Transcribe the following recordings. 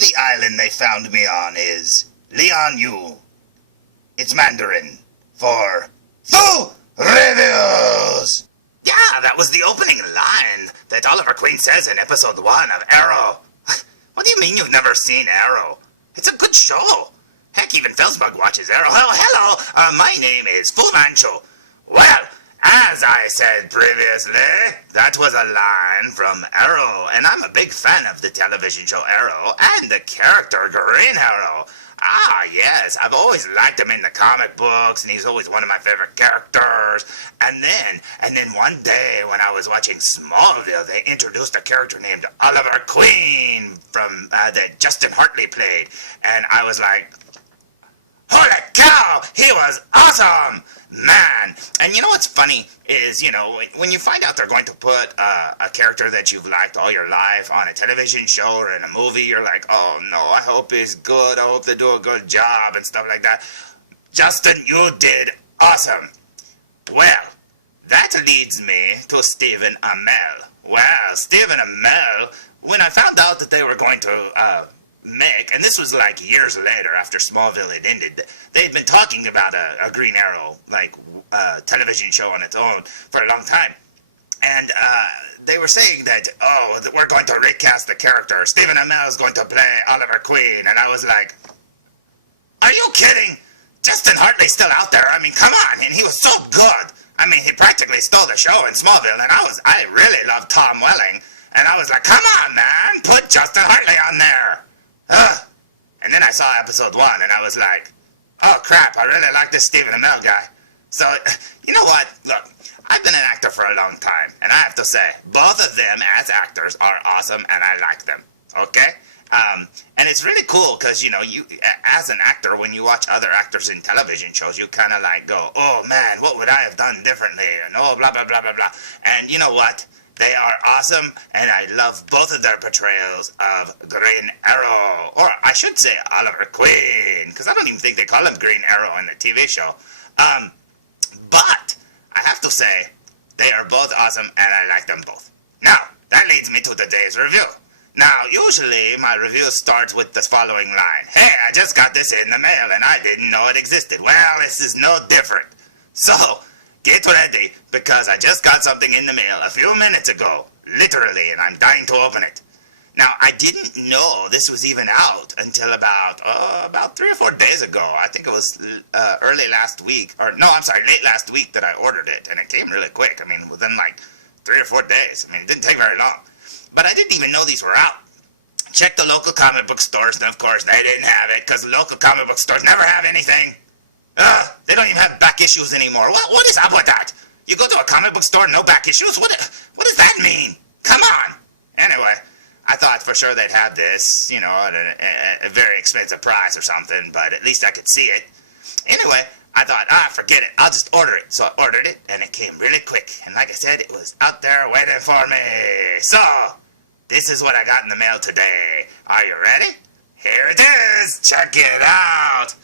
of the island they found me on is Lian Yu. It's Mandarin for Full Reviews! Yeah, that was the opening line that Oliver Queen says in episode 1 of Arrow. What do you mean you've never seen Arrow? It's a good show. Heck, even Felzbug watches Arrow. Hello, my name is Fu Manchu. Well, as I said previously, that was a line from Arrow, and I'm a big fan of the television show Arrow and the character Green Arrow. Ah, yes, I've always liked him in the comic books, and he's always one of my favorite characters. And then one day when I was watching Smallville, they introduced a character named Oliver Queen from that Justin Hartley played, and I was like, holy cow, he was awesome! Man, and you know what's funny is, when you find out they're going to put a character that you've liked all your life on a television show or in a movie, you're like, oh no, I hope he's good, I hope they do a good job and stuff like that. Justin, you did awesome. Well, that leads me to Stephen Amell. Well, Stephen Amell, when I found out that they were going to make, and this was like years later after Smallville had ended, they had been talking about a Green Arrow television show on its own for a long time, and they were saying that we're going to recast the character. Stephen Amell is going to play Oliver Queen, and I was like, are you kidding? Justin Hartley's still out there. I mean, come on, and he was so good. I mean, he practically stole the show in Smallville, and I really loved Tom Welling, and I was like, come on, man, put Justin Hartley on there. And then I saw episode 1, and I was like, oh crap, I really like this Stephen Amell guy. So, you know what? Look, I've been an actor for a long time, and I have to say, both of them as actors are awesome, and I like them, okay? And it's really cool, because, you as an actor, when you watch other actors in television shows, you kind of like go, oh man, what would I have done differently? And oh, blah, blah, blah, blah, blah. And you know what? They are awesome, and I love both of their portrayals of Green Arrow. Or I should say Oliver Queen, because I don't even think they call him Green Arrow in the TV show. But I have to say, they are both awesome, and I like them both. Now, that leads me to today's review. Now, usually my review starts with the following line. Hey, I just got this in the mail, and I didn't know it existed. Well, this is no different. So, get ready, because I just got something in the mail a few minutes ago, literally, and I'm dying to open it. Now, I didn't know this was even out until about 3 or 4 days ago. I think it was late last week that I ordered it, and it came really quick. I mean, within like 3 or 4 days. I mean, it didn't take very long. But I didn't even know these were out. Checked the local comic book stores, and of course, they didn't have it, because local comic book stores never have anything. They don't even have back issues anymore. What is up with that? You go to a comic book store, no back issues? What does that mean? Come on! Anyway, I thought for sure they'd have this, at a very expensive price or something, but at least I could see it. Anyway, I thought, forget it, I'll just order it. So I ordered it, and it came really quick. And like I said, it was out there waiting for me. So, this is what I got in the mail today. Are you ready? Here it is! Check it out!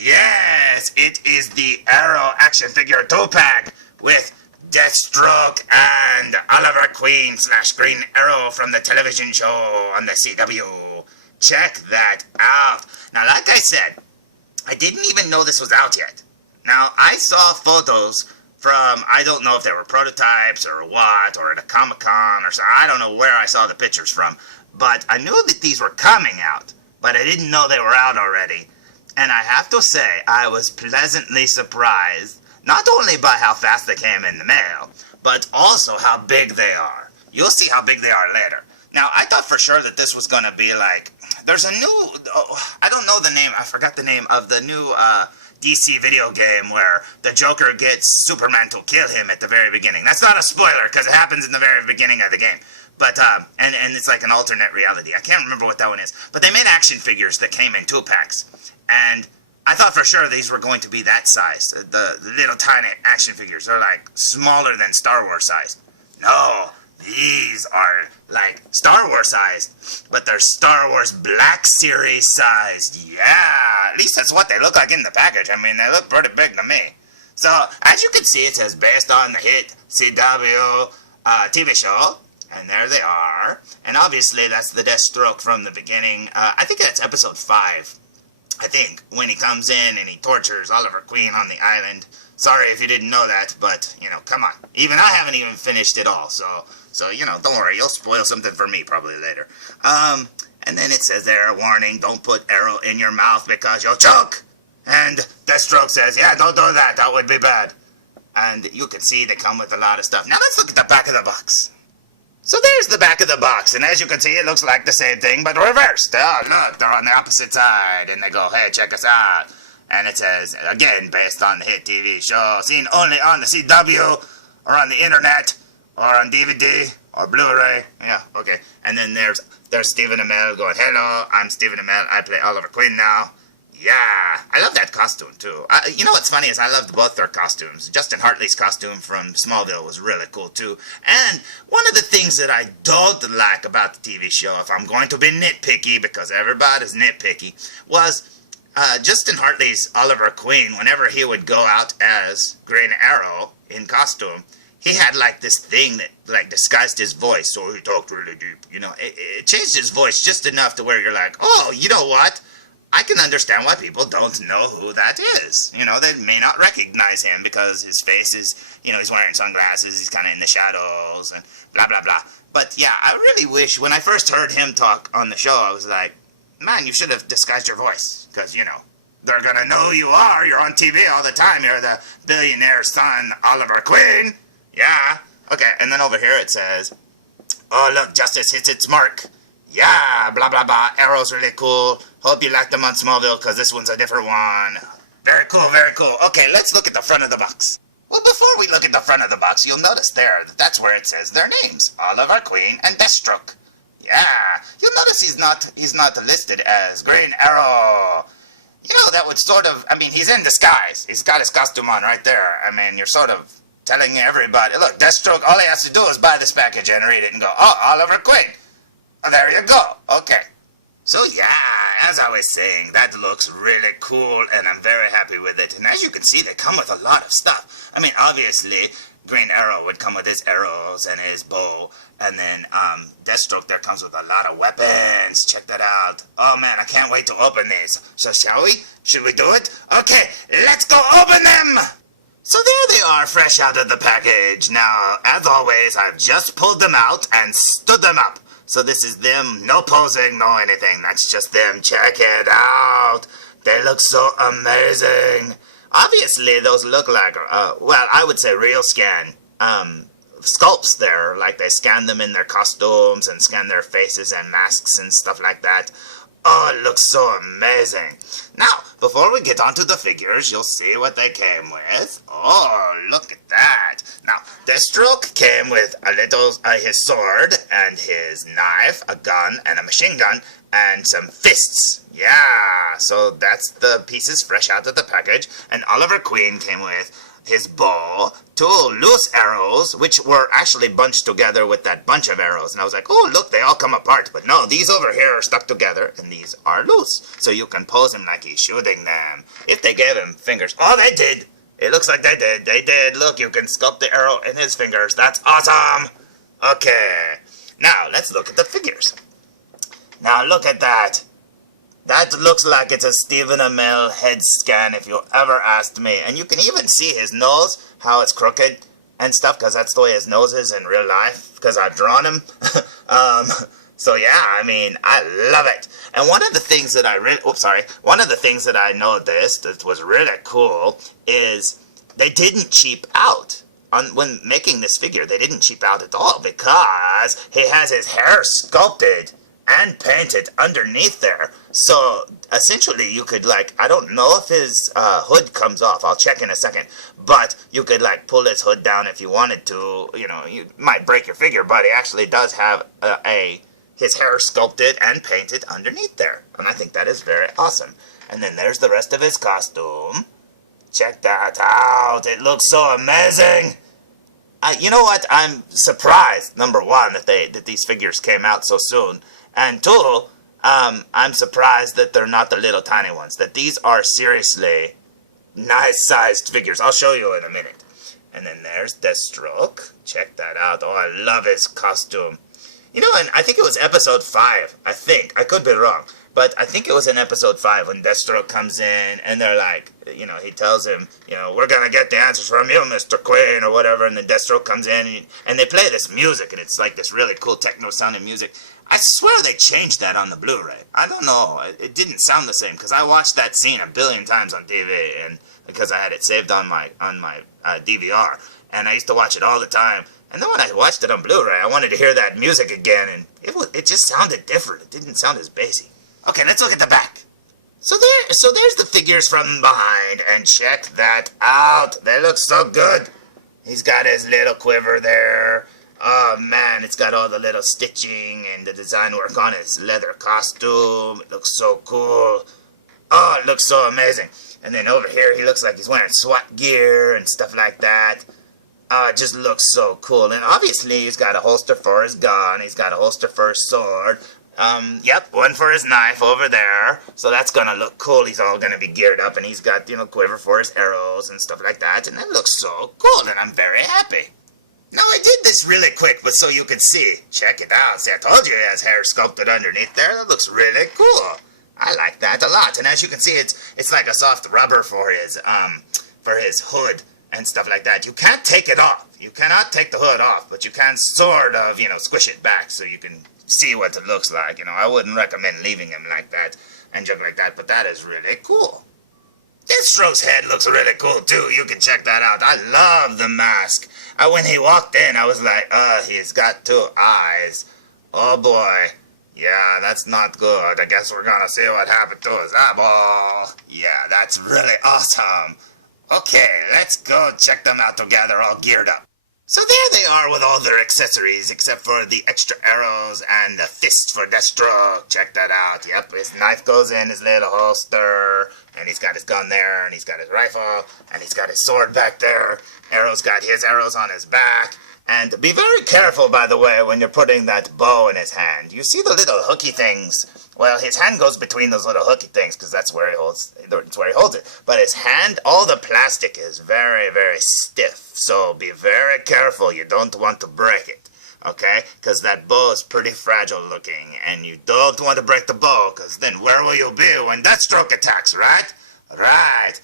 Yes, it is the Arrow action figure 2-pack with Deathstroke and Oliver Queen / Green Arrow from the television show on the CW. Check that out. Now, like I said, I didn't even know this was out yet. Now, I saw photos from, I don't know if they were prototypes or what, or at a Comic-Con or something. I don't know where I saw the pictures from. But I knew that these were coming out, but I didn't know they were out already. And I have to say, I was pleasantly surprised, not only by how fast they came in the mail, but also how big they are. You'll see how big they are later. Now, I thought for sure that this was going to be like, there's a new, I don't know the name, I forgot the name of the new DC video game where the Joker gets Superman to kill him at the very beginning. That's not a spoiler, because it happens in the very beginning of the game. But, and it's like an alternate reality. I can't remember what that one is. But they made action figures that came in 2-packs. And I thought for sure these were going to be that size. The little tiny action figures. They're like smaller than Star Wars size. No, these are like Star Wars size. But they're Star Wars Black Series size. Yeah, at least that's what they look like in the package. I mean, they look pretty big to me. So, as you can see, it says based on the hit CW TV show And there they are. And obviously that's the Deathstroke from the beginning. I think that's episode 5. I think, when he comes in and he tortures Oliver Queen on the island. Sorry if you didn't know that, but, come on. Even I haven't even finished it all, so don't worry, you'll spoil something for me probably later. And then it says there, warning, don't put arrow in your mouth because you'll choke. And Deathstroke says, yeah, don't do that, that would be bad. And you can see they come with a lot of stuff. Now let's look at the back of the box. So there's the back of the box, and as you can see, it looks like the same thing, but reversed. Oh, look, they're on the opposite side, and they go, hey, check us out. And it says, again, based on the hit TV show, seen only on the CW, or on the internet, or on DVD, or Blu-ray. Yeah, okay. And then there's Stephen Amell going, hello, I'm Stephen Amell, I play Oliver Queen now. Yeah, I love that costume, too. You know what's funny is I loved both their costumes. Justin Hartley's costume from Smallville was really cool, too. And one of the things that I don't like about the TV show, if I'm going to be nitpicky, because everybody's nitpicky, was Justin Hartley's Oliver Queen, whenever he would go out as Green Arrow in costume, he had, like, this thing that, like, disguised his voice, so he talked really deep, It changed his voice just enough to where you're like, oh, you know what? I can understand why people don't know who that is. They may not recognize him because his face is, he's wearing sunglasses, he's kind of in the shadows, and blah, blah, blah. But, yeah, I really wish, when I first heard him talk on the show, I was like, man, you should have disguised your voice, because, they're gonna know who you are. You're on TV all the time. You're the billionaire son, Oliver Queen. Yeah. Okay, and then over here it says, oh, look, justice hits its mark. Yeah, blah, blah, blah. Arrow's really cool. Hope you liked them on Smallville, because this one's a different one. Very cool, very cool. Okay, let's look at the front of the box. Well, before we look at the front of the box, you'll notice there that that's where it says their names. Oliver Queen and Deathstroke. Yeah, you'll notice he's not listed as Green Arrow. That would sort of, he's in disguise. He's got his costume on right there. You're sort of telling everybody, look, Deathstroke, all he has to do is buy this package and read it and go, oh, Oliver Queen. Oh, there you go. Okay. So, yeah, as I was saying, that looks really cool, and I'm very happy with it. And as you can see, they come with a lot of stuff. Obviously, Green Arrow would come with his arrows and his bow, and then Deathstroke there comes with a lot of weapons. Check that out. Oh, man, I can't wait to open these. So, shall we? Should we do it? Okay, let's go open them! So there they are, fresh out of the package. Now, as always, I've just pulled them out and stood them up. So this is them, no posing, no anything. That's just them. Check it out. They look so amazing. Obviously, those look like, I would say real scan sculpts there. Like they scan them in their costumes and scan their faces and masks and stuff like that. Oh, it looks so amazing. Now, before we get onto the figures, you'll see what they came with. Oh, look at that. Now, Deathstroke came with his sword and his knife, a gun, and a machine gun, and some fists. Yeah, so that's the pieces fresh out of the package. And Oliver Queen came with his bow, 2 loose arrows, which were actually bunched together with that bunch of arrows. And I was like, oh, look, they all come apart. But no, these over here are stuck together, and these are loose. So you can pose him like he's shooting them. If they gave him fingers. Oh, they did. It looks like they did. They did. Look, you can sculpt the arrow in his fingers. That's awesome. Okay. Now, let's look at the figures. Now, look at that. That looks like it's a Stephen Amell head scan if you ever asked me. And you can even see his nose, how it's crooked and stuff, because that's the way his nose is in real life, because I've drawn him. So yeah, I love it. And one of the things that I noticed that was really cool is they didn't cheap out. When making this figure, they didn't cheap out at all, because he has his hair sculpted and painted underneath there. So essentially you could I don't know if his hood comes off. I'll check in a second. But you could pull his hood down if you wanted to. You might break your figure, but he actually does have his hair sculpted and painted underneath there. And I think that is very awesome. And then there's the rest of his costume. Check that out. It looks so amazing. You know what? I'm surprised, number one, that these figures came out so soon. And 2, I'm surprised that they're not the little tiny ones. That these are seriously nice-sized figures. I'll show you in a minute. And then there's Deathstroke. Check that out. Oh, I love his costume. You know, and I think it was episode 5, I think. I could be wrong. But I think it was in episode 5 when Deathstroke comes in and they're like, you know, he tells him, you know, we're going to get the answers from you, Mr. Queen, or whatever. And then Deathstroke comes in and they play this music, and it's like this really cool techno-sounding music. I swear they changed that on the Blu-ray. I don't know. It didn't sound the same because I watched that scene a billion times on TV, and because I had it saved on my DVR, and I used to watch it all the time. And then when I watched it on Blu-ray, I wanted to hear that music again, and it just sounded different. It didn't sound as bassy. Okay, let's look at the back. So there's the figures from behind, and check that out. They look so good. He's got his little quiver there. Oh man, it's got all the little stitching and the design work on his leather costume. It looks so cool. Oh, it looks so amazing. And then over here, he looks like he's wearing SWAT gear and stuff like that. It just looks so cool. And obviously, he's got a holster for his gun. He's got a holster for his sword. Yep, one for his knife over there. So that's gonna look cool. He's all gonna be geared up, and he's got, you know, quiver for his arrows and stuff like that. And that looks so cool, and I'm very happy. Now, I did this really quick, but so you could see. Check it out. See, I told you he has hair sculpted underneath there. That looks really cool. I like that a lot. And as you can see, it's like a soft rubber for his hood and stuff like that. You can't take it off. You cannot take the hood off, but you can sort of, you know, squish it back so you can see what it looks like. You know, I wouldn't recommend leaving him like that and junk like that, but that is really cool. Deathstroke's head looks really cool, too. You can check that out. I love the mask. When he walked in, I was like, he's got 2 eyes. Oh, boy. Yeah, that's not good. I guess we're gonna see what happened to his eyeball. Yeah, that's really awesome. Okay, let's go check them out together, all geared up. So there they are with all their accessories, except for the extra arrows and the fist for Deathstroke. Check that out. Yep, his knife goes in his little holster, and he's got his gun there, and he's got his rifle, and he's got his sword back there. Arrow's got his arrows on his back. And be very careful, by the way, when you're putting that bow in his hand. You see the little hooky things? Well, his hand goes between those little hooky things, because that's where he holds it. But his hand, all the plastic is very, very stiff. So be very careful. You don't want to break it, okay? Because that bow is pretty fragile looking, and you don't want to break the bow, because then where will you be when Deathstroke attacks, right? Right.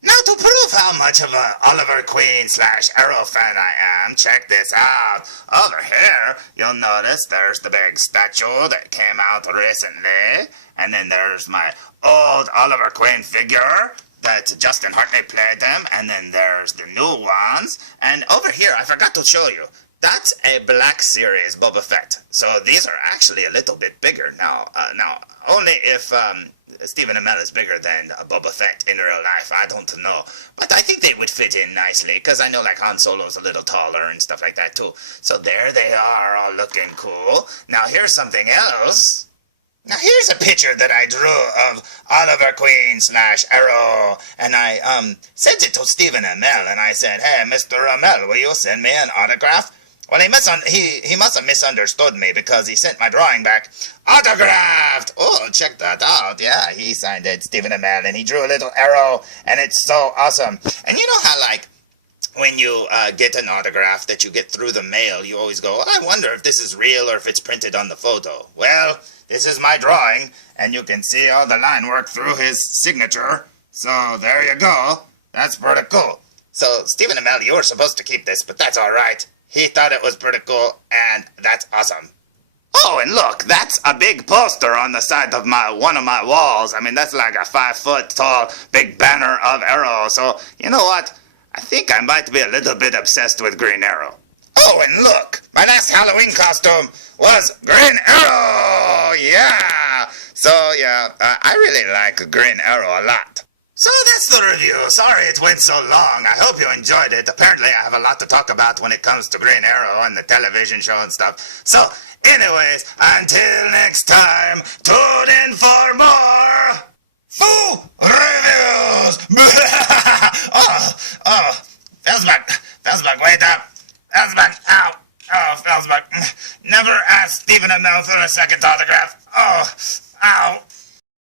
Now, to prove how much of a Oliver Queen / Arrow fan I am, check this out. Over here, you'll notice there's the big statue that came out recently. And then there's my old Oliver Queen figure that Justin Hartley played them. And then there's the new ones. And over here, I forgot to show you. That's a Black Series Boba Fett. So these are actually a little bit bigger now. Now, only if Stephen Amell is bigger than Boba Fett in real life, I don't know. But I think they would fit in nicely, because I know like Han Solo's a little taller and stuff like that too. So there they are, all looking cool. Now here's something else. Now here's a picture that I drew of Oliver Queen / Arrow, and I sent it to Stephen Amell, and I said, hey, Mr. Amell, will you send me an autograph? Well, he must have misunderstood me, because he sent my drawing back autographed. Oh, check that out. Yeah, he signed it, Stephen Amell, and he drew a little arrow, and it's so awesome. And you know how, like, when you get an autograph that you get through the mail, you always go, I wonder if this is real or if it's printed on the photo. Well, this is my drawing, and you can see all the line work through his signature. So there you go. That's pretty cool. So, Stephen Amell, you were supposed to keep this, but that's all right. He thought it was pretty cool, and that's awesome. Oh, and look, that's a big poster on the side of one of my walls. I mean, that's like a 5-foot tall big banner of Arrow. So, you know what? I think I might be a little bit obsessed with Green Arrow. Oh, and look, my last Halloween costume was Green Arrow! Yeah! So, yeah, I really like Green Arrow a lot. So that's the review. Sorry it went so long. I hope you enjoyed it. Apparently I have a lot to talk about when it comes to Green Arrow and the television show and stuff. So, anyways, until next time, tune in for more Foo Reviews! Felzbug, wait up. Felzbug, ow. Oh, Felzbug. Never ask Stephen Amell for a second thought.